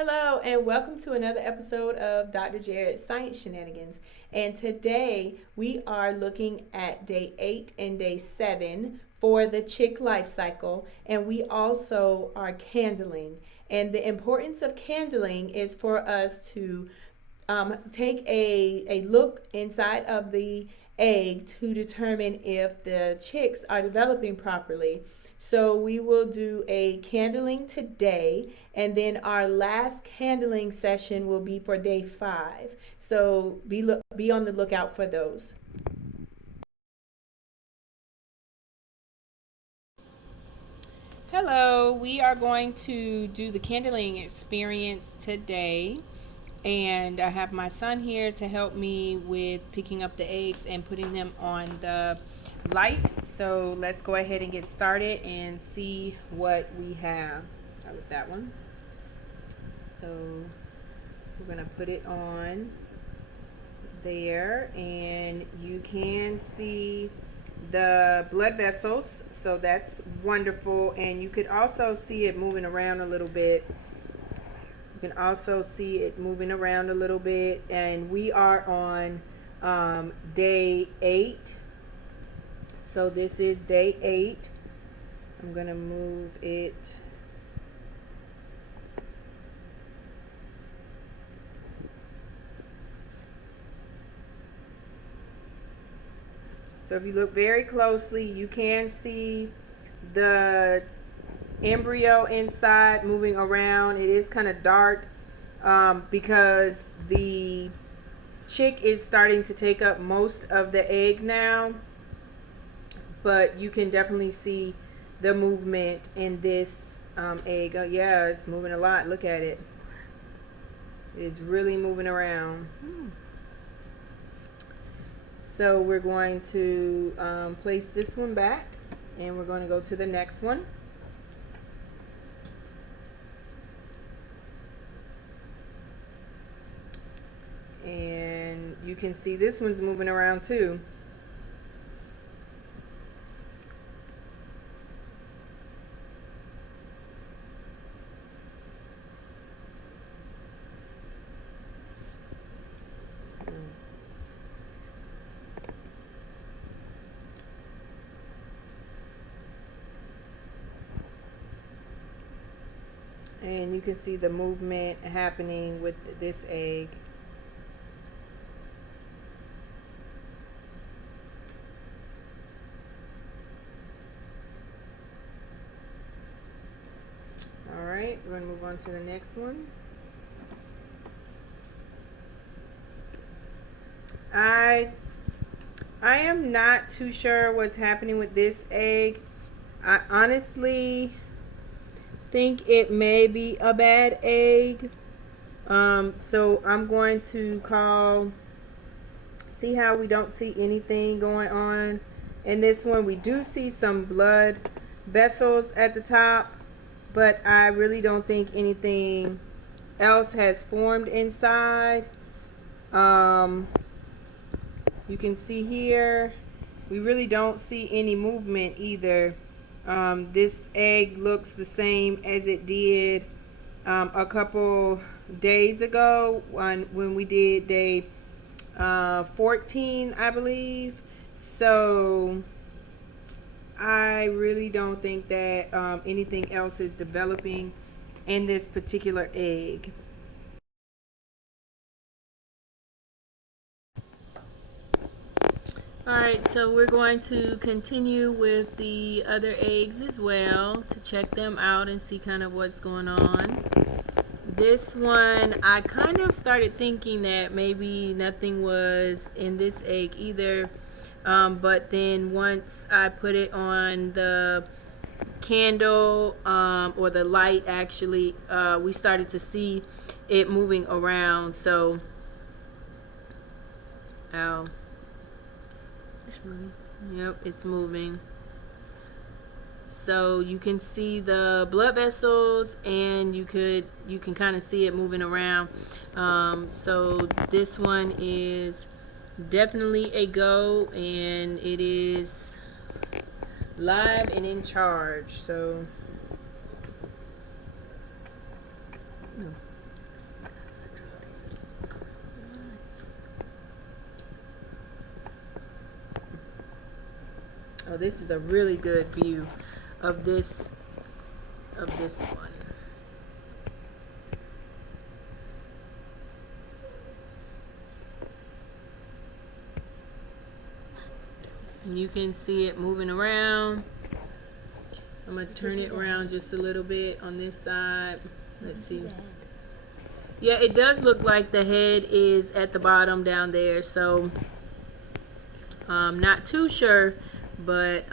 Hello, and welcome to another episode of Dr. Jarrett's Science Shenanigans. And today we are looking at day 8 and day 7 for the chick life cycle, and we also are candling. And the importance of candling is for us to take a look inside of the egg to determine if the chicks are developing properly. So we will do a candling today, and then our last candling session will be for day 5. So be on the lookout for those. Hello, we are going to do the candling experience today. And I have my son here to help me with picking up the eggs and putting them on the light. So let's go ahead and get started and see what we have. Start with that one. So we're going to put it on there, and you can see the blood vessels, so that's wonderful. And you could also see it moving around a little bit. You can also see it moving around a little bit, and we are on day 8. So this is day 8. I'm gonna move it. So if you look very closely, you can see the embryo inside moving around. It is kind of dark because the chick is starting to take up most of the egg now, but you can definitely see the movement in this egg. Oh yeah, it's moving a lot. Look at it. It is really moving around. So we're going to place this one back, and we're going to go to the next one. And you can see this one's moving around too. And you can see the movement happening with this egg. All right, we're going to move on to the next one. I am not too sure what's happening with this egg. I honestly think it may be a bad egg. So I'm going to see how we don't see anything going on in this one. We do see some blood vessels at the top, but I really don't think anything else has formed inside. You can see here, we really don't see any movement either. This egg looks the same as it did a couple days ago when we did day 14, I believe. So I really don't think that anything else is developing in this particular egg. Alright, so we're going to continue with the other eggs as well to check them out and see kind of what's going on. This one, I kind of started thinking that maybe nothing was in this egg either, but then once I put it on the candle or the light, actually, we started to see it moving around. So, oh. Yep, it's moving. So you can see the blood vessels, and you can kind of see it moving around. So this one is definitely a go, and it is live and in charge. So Oh, this is a really good view of this one. You can see it moving around. I'm going to turn it around just a little bit on this side. Let's see. Yeah, it does look like the head is at the bottom down there. So, not too sure, but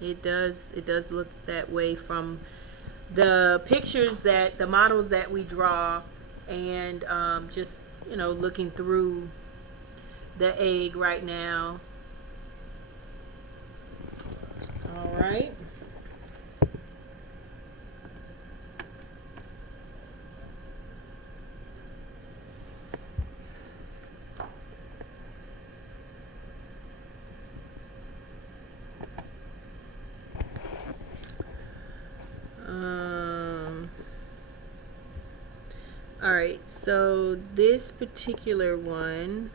it does look that way from the pictures that the models that we draw, and just, you know, looking through the egg right now. All right. All right, so this particular one,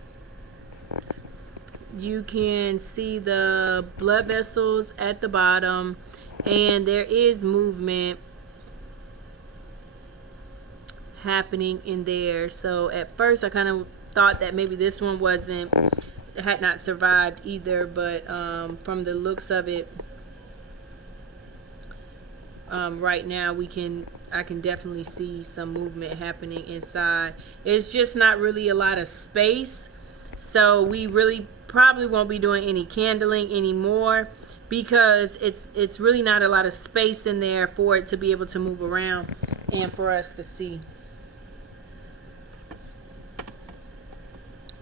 you can see the blood vessels at the bottom, and there is movement happening in there. So at first I kind of thought that maybe this one had not survived either, but from the looks of it, right now I can definitely see some movement happening inside. It's just not really a lot of space, so we really probably won't be doing any candling anymore, because it's really not a lot of space in there for it to be able to move around and for us to see.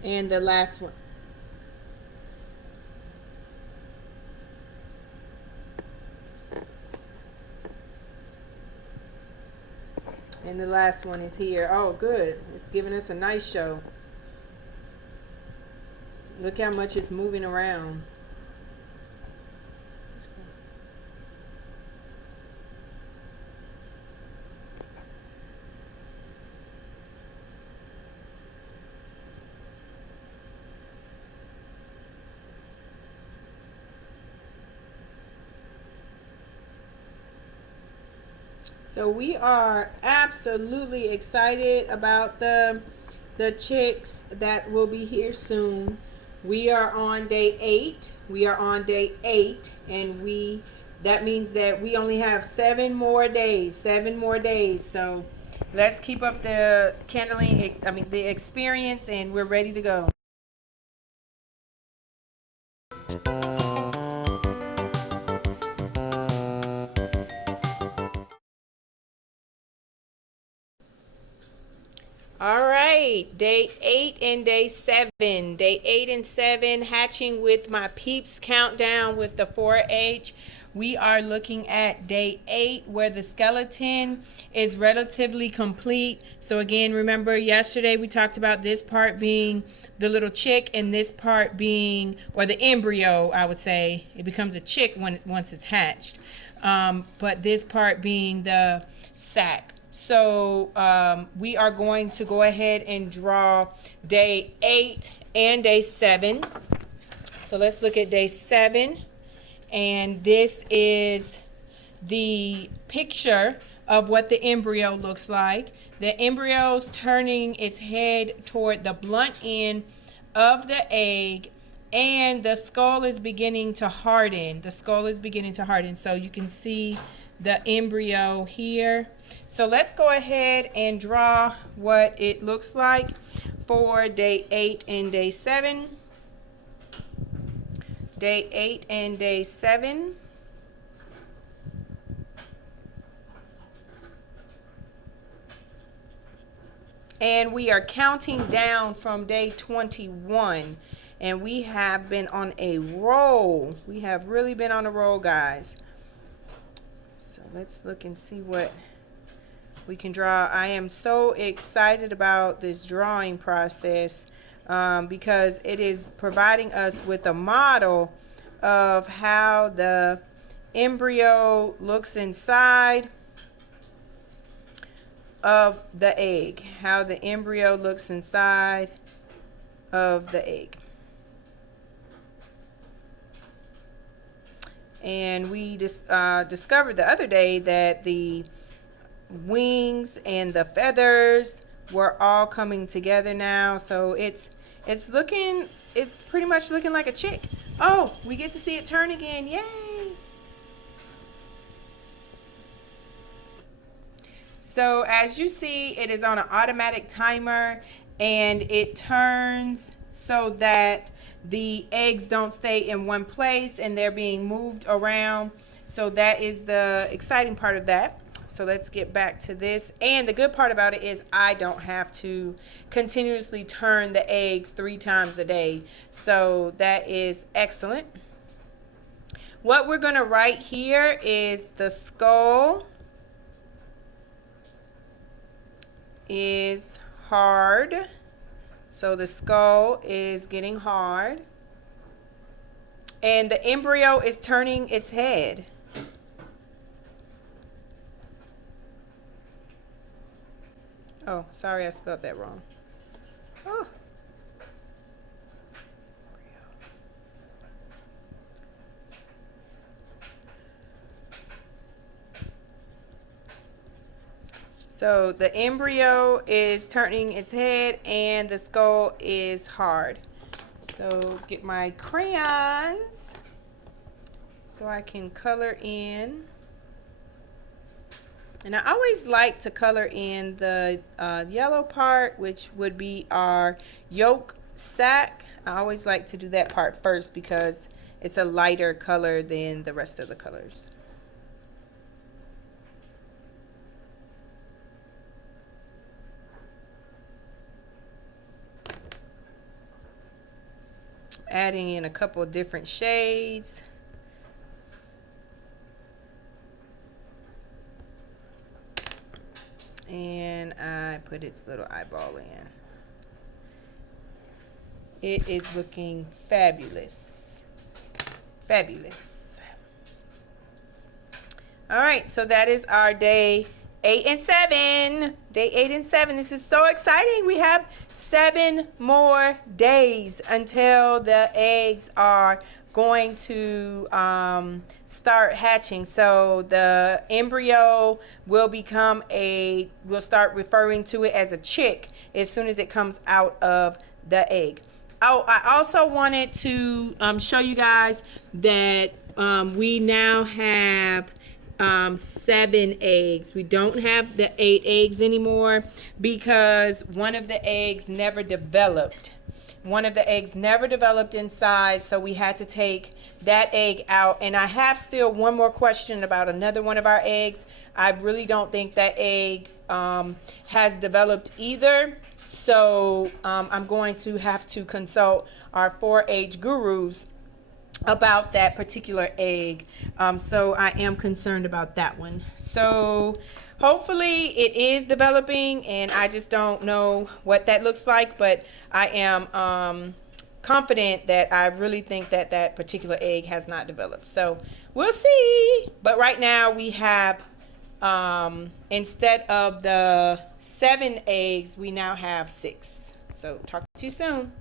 And the last one. And the last one is here. Oh, good. It's giving us a nice show. Look how much it's moving around. So we are absolutely excited about the chicks that will be here soon. We are on day 8. We are on day 8, and that means that we only have 7 more days. 7 more days. So let's keep up the the experience, and we're ready to go. All right, day 8 and day 7. Day 8 and 7, hatching with my peeps countdown with the 4-H. We are looking at day 8, where the skeleton is relatively complete. So again, remember yesterday we talked about this part being the little chick, and this part being, or the embryo, I would say. It becomes a chick once it's hatched. But this part being the sac. So we are going to go ahead and draw day 8 and day 7. So let's look at day 7. And this is the picture of what the embryo looks like. The embryo's turning its head toward the blunt end of the egg, and the skull is beginning to harden. The skull is beginning to harden. So you can see the embryo here. So let's go ahead and draw what it looks like for day 8 and day 7. Day 8 and day 7. And we are counting down from day 21. And we have been on a roll. We have really been on a roll, guys. So let's look and see what we can draw. I am so excited about this drawing process because it is providing us with a model of how the embryo looks inside of the egg. How the embryo looks inside of the egg. And we just discovered the other day that the wings and the feathers were all coming together now. So it's pretty much looking like a chick. Oh, we get to see it turn again. Yay! So as you see, it is on an automatic timer, and it turns so that the eggs don't stay in one place and they're being moved around. So that is the exciting part of that. So let's get back to this. And the good part about it is I don't have to continuously turn the eggs 3 times a day. So that is excellent. What we're going to write here is the skull is hard. So the skull is getting hard. And the embryo is turning its head. Oh, sorry, I spelled that wrong. Oh. So the embryo is turning its head and the skull is hard. So get my crayons so I can color in. And I always like to color in the yellow part, which would be our yolk sac. I always like to do that part first because it's a lighter color than the rest of the colors. Adding in a couple of different shades. And I put its little eyeball in. It is looking fabulous. Fabulous. All right, so that is our day 8 and 7. Day 8 and 7. This is so exciting. We have 7 more days until the eggs are going to start hatching. So the embryo will we'll start referring to it as a chick as soon as it comes out of the egg. Oh, I also wanted to show you guys that we now have 7 eggs. We don't have the 8 eggs anymore because one of the eggs never developed. One of the eggs never developed inside, so we had to take that egg out. And I have still one more question about another one of our eggs. I really don't think that egg has developed either. So I'm going to have to consult our 4-H gurus about that particular egg. So I am concerned about that one. So hopefully it is developing, and I just don't know what that looks like, but I am confident that I really think that that particular egg has not developed. So we'll see. But right now we have instead of the 7 eggs, we now have 6. So talk to you soon.